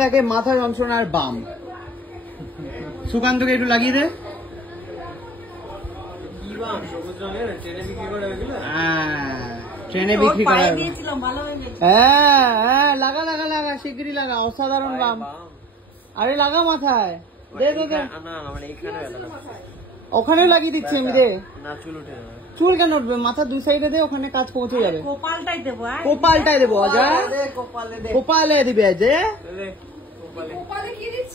থাকে মাথা যন্ত্রণার বাম। সুকান্তকে একটু লাগিয়ে দে। ট্রেনে বিক্রি করা। হ্যাঁ হ্যাঁ, লাগা লাগা লাগা, শিগগিরই লাগা, অসাধারণ বাম। আরে লাগা মাথায়, দে দে দে। ওখানে লাগিয়ে দিচ্ছি আমি, দে। চুল কেন উঠবে, মাথা দু সাইডে দে, ওখানে কাজ পৌঁছে যাবে। কোপালটাই দেবো, যা কোপালে দিবে, যে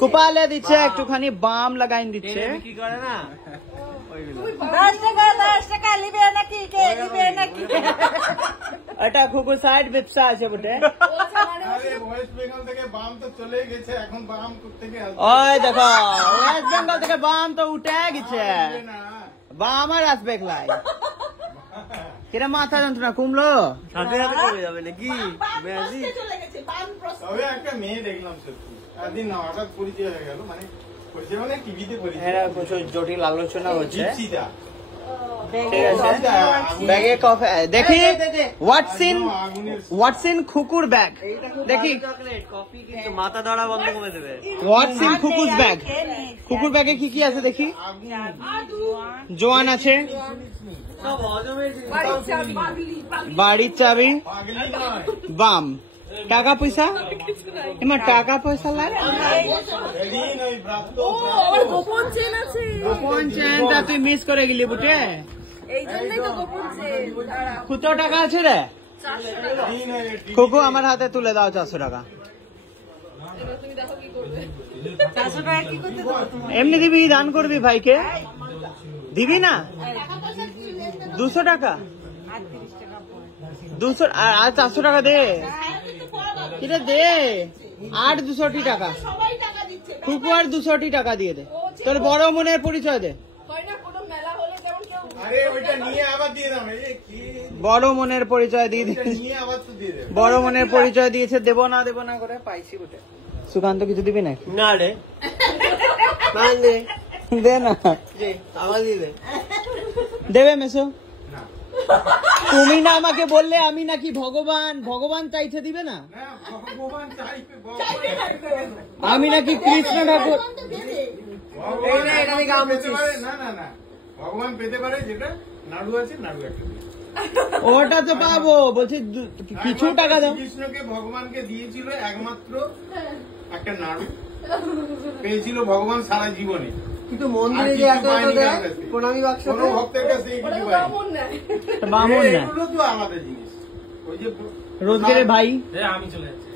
কোপালে দিচ্ছে, একটুখানি বাম লাগাই দিচ্ছে। কি করে না, 10 টাকা লিবে নাকি, কে লিবে নাকি? এটা খুকুর সাইড ব্যবসা আছে বটে। ওয়েস্ট বেঙ্গল থেকে বাম তো চলে গেছে, এখন বাম থেকে ওই দেখো, ওয়েস্ট বেঙ্গল থেকে বাম তো উঠে গেছে, বাম আর আসবে লাই। কিরা মাথা যন্ত্রণা কমলো, সাথে সাথে কমে যাবে নাকি? তবে একটা মেয়ে দেখলাম সত্যি, একদিন না হঠাৎ পরিচয় হয়ে গেল, মানে পরিচয় মানে টিভিতে পরিচয়, প্রচুর জটিল আলোচনা হচ্ছে। ব্যাগে কফি দেখি, হোয়াটস ইন খুকুর ব্যাগ দেখি, মাথা ধরা বন্ধ করে দেবে। হোয়াটস ইন খুকুর ব্যাগ, খুকুর ব্যাগে কি কি আছে দেখি। জোয়ান আছে, বাড়ির চাবি, বাম, টাকা পয়সা, এমা টাকা পয়সা লাগে, গোপন চেনটা তুই মিস করে গেলি বুটে। কত টাকা আছে রে খুকু, আমার হাতে তুলে দাও 400 টাকা। এমনি দিবি, দান করবি ভাইকে, দিবি না? 200 টাকা, 200 আর 400 টাকা দে, কিরে দে, 200 টাকা খুকু, আর 200 টাকা দিয়ে দে, তোর বড় মনের পরিচয় দে। বড় মনের পরিচয় দিয়ে দিয়েছে, বড় মনের পরিচয় দিয়েছে, দেব না করে পাইছি বটে। সুকান্ত কিছু দিবি না? না রে, দে না, দেবে মেসো। তুমি না আমাকে বললে আমি নাকি ভগবান, ভগবান চাইতে দিবে না, আমি নাকি কৃষ্ণ ঠাকুর। ভগবান পেতে পারে, যেটা নাড়ু আছে, নাড়ু একটা ওটা তো পাবো, বলছি কিছু টাকা দাও। কৃষ্ণকে ভগবানকে দিয়েছিল একমাত্র একটা নাড়ু, পেয়েছিল ভগবান সারা জীবনে, কিন্তু মন্দিরে যে এত প্রণামী বাক্স কোনো ভক্তের কাছে কিছু বামন না, এগুলো তো আলাদা জিনিস। ওই যে রোজগারের ভাই, আমি চলে যাচ্ছি।